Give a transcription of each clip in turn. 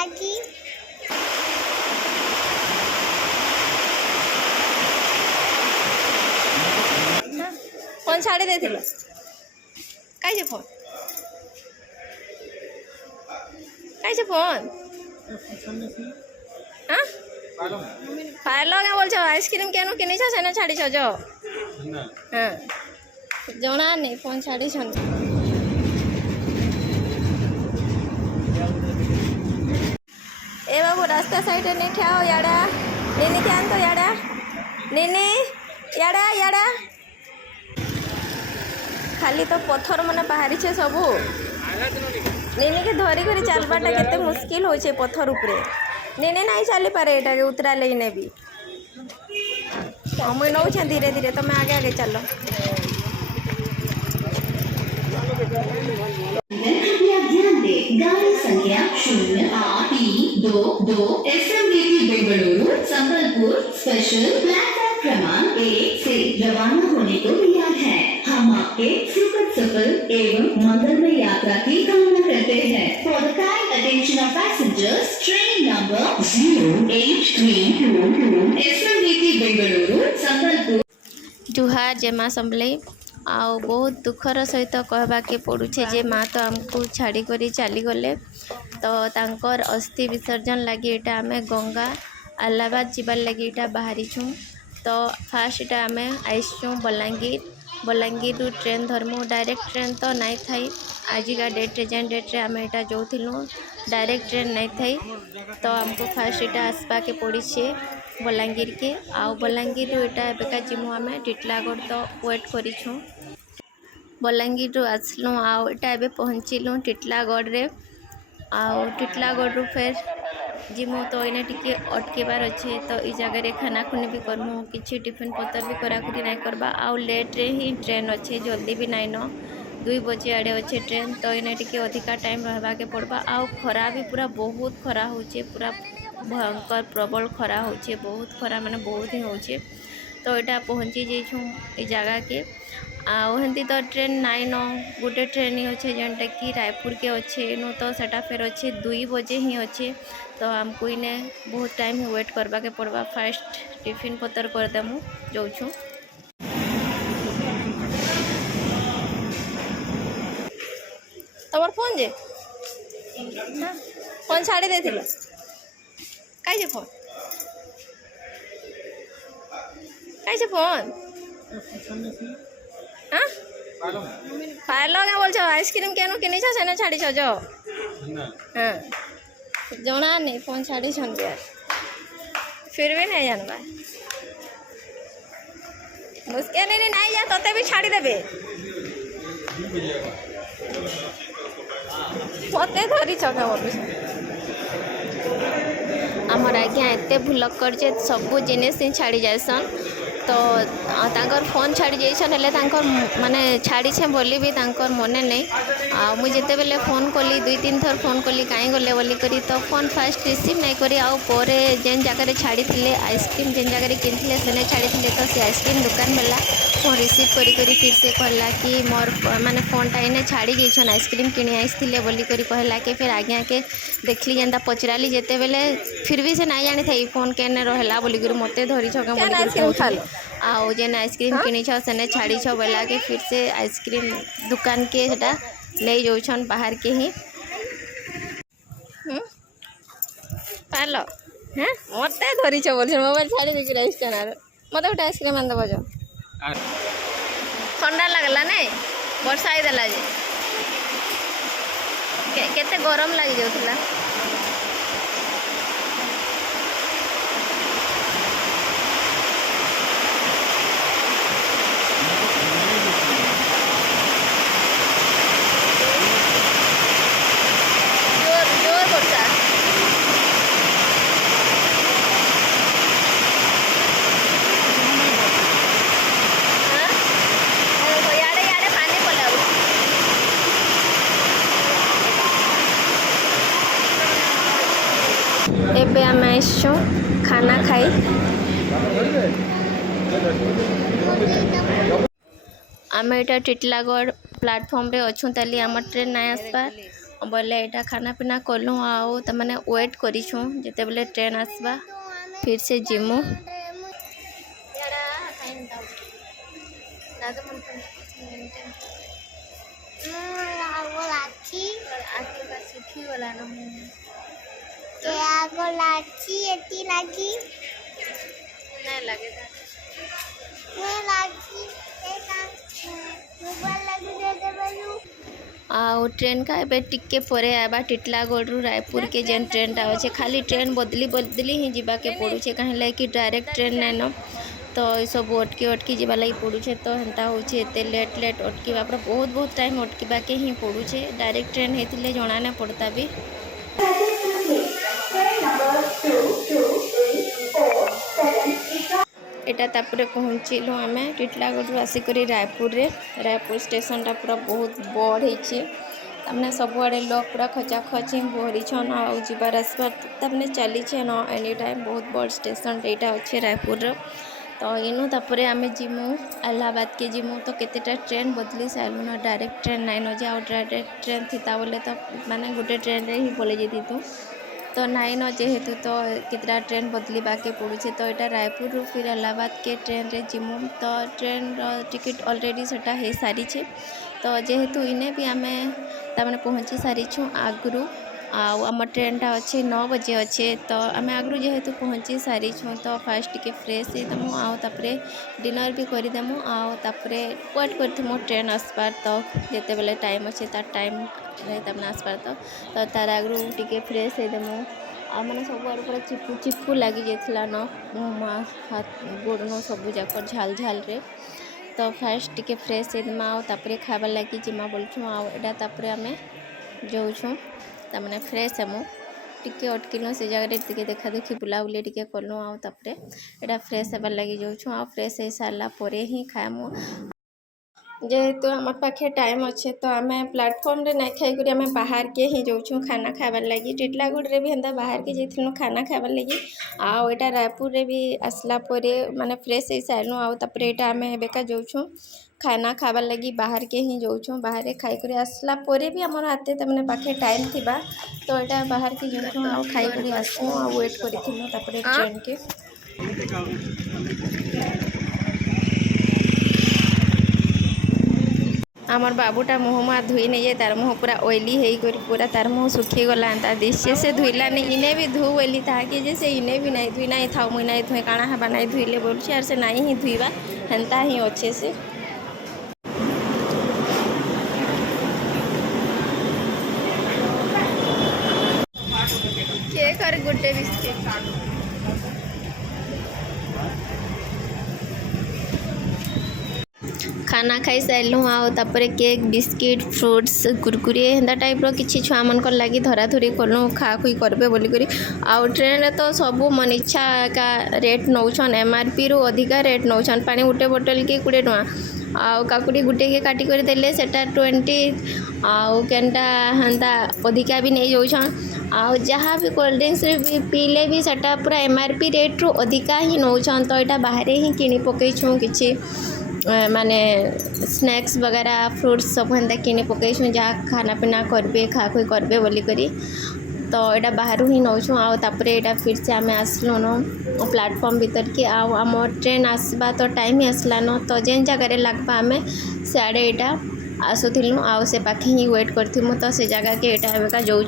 दादी फोन छाड़ी दे कहीं फोन कहीं फोन हाँ पायल क्या बोल आइसक्रीम क्या किनी से छाड़ी जो हाँ जना नहीं फोन छाड़ी ए बाबू रास्ता साइड नहीं ठिया हो याड़ा नीनी क्या तो याड़ा नीनी याड़ा याड़ा खाली तो पत्थर मैंने बाहरी छे सबू नीनी के धरी कर चलवाटा केते मुश्किल हो छे पत्थर उपरे नीनी नहीं चली पारे एटा के उतरा ले ने भी मुई नौ छे धीरे धीरे तुम आगे आगे चलो गाड़ी संख्या 0822 SMDT Bengaluru Sambalpur special platform क्रमांक 1 से रवाना होने को तैयार है। हम आपके सुखद सफल एवं मंगलमय यात्रा की कामना करते हैं। For the kind attention of passengers, train number 0832 SMDT Bengaluru Sambalpur. जुहार जय माँ संभले आउ बहुत दुखर सहित कहवाके पड़ुछे जे माँ तो आमको छाड़ी करी चली गले तो तांकर अस्थि विसर्जन लगी एटा आमे गंगा अलाहाबाद जीवार लगी एटा बाहरी छूँ तो फास्ट एटा आमे आईसुँ बलांगीर ट्रेन धर्मु डायरेक्ट ट्रेन तो नहीं थी आजिका डेट्रे जेन डेट्रे आम यहाँ जो डायरेक्ट ट्रेन नहीं थी तो आमको फास्ट यहाँ आसपा के पड़ी छे बलांगीर के आउ बलांगीर एटा एबेका जिमु आमे टिटलागढ़ तो वेट करिछुँ बलांगीर आसलुँ आउ एटा एबे पहुँचलुँ टिटलागढ़ रे आउ टिटलागढ़ रु फिर जिमु तो इने टिके अटकेबार अच्छे तो ई जगह रे खाना खुनी भी करमु किछि टिफिन पतर भी कराकुरी नहीं करबा आउ लेट रे ही ट्रेन अच्छे जल्दी भी नहीं न 2 बजे आड़े अच्छे ट्रेन तो इने टिके अधिका टाइम रहबा के पड़बा आउ खरा भी पूरा बहुत खरा होचे पूरा भयंकर प्रबल खरा होचे बहुत खरा माने बहुत ही होचे तो यहाँ पहुँची जाइछुँ ई जगह के आती तो ट्रेन नाइन न गोटे ट्रेन ही अच्छे जेनटा कि रायपुर के अच्छे नु तो सेटा फिर अच्छे 2 बजे ही अच्छे तो आमको इने बहुत टाइम ही वेट करवा के पड़वा फास्ट टिफिन पतर करदेमु जाऊँ तमर फोन जे फोन छाड़ी दे कहीं फोन कहीं फोन हाँ पायल क्या बोल आइसक्रीम क्या किनी से छाड़ी जो हाँ जना नहीं फोन छाड़ी यार फिर भी नहीं जानवा मुश्किल नहीं जा तोते भी छाड़ी देबे मते धरी छका आमर आज्ञा एत भुलक्कर जे सबू जिनिस छाड़ी जासन तो तांकर फोन छाड़ी जाइछन हेले तांकर माने छाड़ी छे बोली भी तांकर मने नहीं मुझे जिते बेले फोन कली 2-3 थर फोन कली कहीं गले बोली करी तो फोन फास्ट रिसीव नहीं करी आउ पोरे जेन जगह छाड़ी थिले आइसक्रीम जेन जगह किनथिले सेने छाड़ी थिले तो से आइसक्रीम दुकान वाला फोन रिसीव करी करी फिर से कहला कि मोर माने फोन टा इने छाड़ी जाइछन आइसक्रीम किनी आइसथिले बोली करी कहला के फिर आज्ञा के देखली जेनता पचराली जेते बेले फिर भी से नहीं जानी थे फोन केने रहला बोली करी मते धरी छका बोली आउ जेन आइसक्रीम किनी सेने छाड़ी छ बोला के फिर से आइसक्रीम दुकान के सेटा ले जाउछन बाहर के ही पालो हैं मते धरी छ बोल मोबाइल छाड़ी दे के स्कैनर मते गोटे आइसक्रीम आन दबो जो ठंडा लगला नहीं वर्षा आई देला जे केते गरम लागी जाउतला एबे आम आसछुँ खाना खाई आम यहाँ टिटलागढ़ प्लाटफर्म रे अच्छुँ ताली आम ट्रेन नहीं आसपार बोले एटा खाना पीना कलु आउ तमने वेट करिछु जेते बेले ट्रेन आसबा फिर से जिमु सुखी गला न नहीं लगे आउ ट्रेन का एबे टिके परे आबा टिटलागढ़ रु रायपुर के जेन ट्रेन टा अच्छे खाली ट्रेन बदली बदली ही जीवा के पड़ुछे कहीं कि डायरेक्ट ट्रेन नाइन तो ये सब अटकी जीवा लगी पड़ुछे तो हेन्ता होचे एते लेट अटकीबा पर बहुत टाइम अटकीबा के ही पड़ुछे डायरेक्ट ट्रेन हेतिले जना ना पड़ता भी एटा तापरे पहुँचलु आम टिटलागढ़ आसिक रायपुर स्टेशन टा पूरा बहुत बड़ होती तमने सबुआड़े लोग पूरा खचाखच बहरीछन आउ जीवार आसबार तमने चली न एनी टाइम बहुत बड़ स्टेशन यहाँ अच्छे रायपुर तो इनू तापर आम जिमु इलाहाबाद के जिमु तो केतेटा ट्रेन बदली सारूँ न डायरेक्ट ट्रेन नाइन अच्छे आउ डायरेक्ट ट्रेन थीता बोले तो माने गोटे ट्रेन रे ही पलि जाती तो नाइन जेहेतु तो कितना ट्रेन बदली बाके पड़ुचे तो यहाँ रायपुर रु फिर इलाहाबाद के ट्रेन रे जिमु तो ट्रेन टिकट ऑलरेडी सेटा हो सारी तो जेहेतु इने भी आम तमें पहुँची सारीछू आगु आम ट्रेन टा अच्छे 9 बजे अच्छे तो आम आगु जेहेतु पहुँची सारीछू तो फास्ट टिके फ्रेश होदमु आउे डिनर भी करदेमु आउे वेट करमु ट्रेन आसबार तो जिते बेले टाइम अच्छे तार टाइम तमने आसबार तो तार आगु टिके फ्रेश होदमु आ मैंने सब आड़ पूरा चिपकू लगी जाता न हाथ गोड़ न सब जाक झाल झाल रे तो फास्ट टिके फ्रेश होदमा आउे खाबार लगी जिमा बोलछुँ आउे आम जाऊँ तमने फ्रेश हेमु टिके अटकिलु से जगह टे देखा देखी बुलाबुली टिके कलु आउे यहाँ फ्रेश होबार लगी जाऊँ आ फ्रेश हो सारा पर ही खाएमु जेहेतु आम पाखे टाइम अच्छे तो आम प्लेटफॉर्म रे नहीं खाई आम बाहर के ही जाऊँ खाना खाबार लगी टिटलागढ़ रे भी हेन्ता बाहर के जाइलु खाना खाबार लगी आटा रायपुर रे भी आसला परे माने फ्रेश हो सारूँ आउे आम एबेका जाऊँ खाना खाबार लगी बाहर के ही जाऊँ बाहर खाई आसला परे भी आमर हाथे तमने पाखे टाइम थिबा तो यहाँ बाहर के जाऊँ आ खाई आसू आ वेट करूँ ट्रेन के आमर बाबूटा मुँह मुआ धुई नहीं जाए तार मुँह पूरा ऑयली होकर पूरा तार मुँह सुखी गला एंता दिशे से धुईला नहीं इने भी धु बोली ताकि जे से इने भी नहीं धुई नहीं था मुई नहीं धुए काଣା हवा नहीं धुईले बोलछी आर से नहीं ही धुईबा हेन्ता ही अच्छे से के कर गुड्डे बिस्किट खाना खाई सारूँ आउे केक बिस्किट फ्रुट्स कुरकुरे हेन्ता टाइप किसी छुआ मन लगी धराधरी कलु खा खुई करबे बोलिक आउ ट्रेन रे तो सब मन इच्छा का रेट नौछन MRP रु अधिका रेट नौछन पानी गोटे बोतल के 20 टଙ୍କା आउ काकुड़ी गुटे के काटी कर देले सेटा 20 आउ केनटा हेन्ता अधिका भी नहीं जाऊछन आउ जहाँ भी कोल्ड ड्रिंक्स भी पीले भी सेटा पूरा MRP रेट रु अधिका ही नौछन तो यहाँ बाहर ही किनी पकईछूँ किसी माने स्नैक्स वगैरह फ्रूट्स सब हेन्ता किनी पकईछूँ जहाँ खाना पीना करबे खा खुई करबे बोली करी तो यहाँ बाहर ही नौछूँ आउे फिर से आम आसलु न प्लेटफॉर्म भीतर के आम ट्रेन आसबा तो टाइम ही आसला न तो जेन जगह लगवा आम सियाड़े यहाँ आसुलु आउ से पाखे ही वेट करथिमु तो से जगह के यहाँ एवेका जाऊँ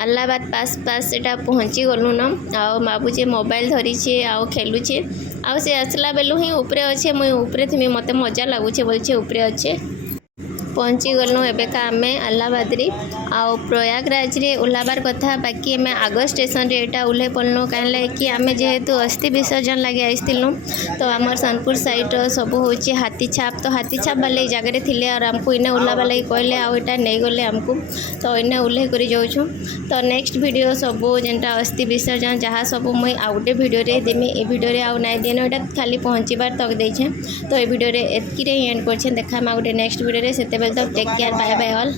इलाहाबाद पास एटा पहुँची गलु न आउ बाबूजे मोबाइल धरीछे आउ खेलुछे आउ से आसला बेलु ही ऊपरे अच्छे मुई ऊपरे थी मते मजा लगुचे बोलछे ऊपरे अच्छे पहुँची गलु एबेका आमे अल्लाहाबाद रे आउ प्रयागराज रे ओह्लाबार कथा बाकी आमे आग स्टेशन रे एटा ओह्ले पड़नु काहे कि आमे जेहेतु अस्थि विसर्जन लगे आइथिलु तो आमर सोनपुर साइड सब होची हाथी छाप तो हाथी छाप वाले जगह रे थिले और हमको इने ओह्लाबा लगी कहले आ एटा नहीं गले हमको तो इने ओह्ले करी जाउछु। तो नेक्स्ट वीडियो सब जेनटा अस्थि विसर्जन जहाँ सब मुई आ गोटे वीडियो रे देमी ए वीडियो रे आउ नाइ देनो एटा खाली पहुँचीबार तक देछे तो ए वीडियो रे एतकी रे एंड करछे देखा मा गोटे नेक्स्ट वीडियो रे सेते बेल तक take care bye bye all.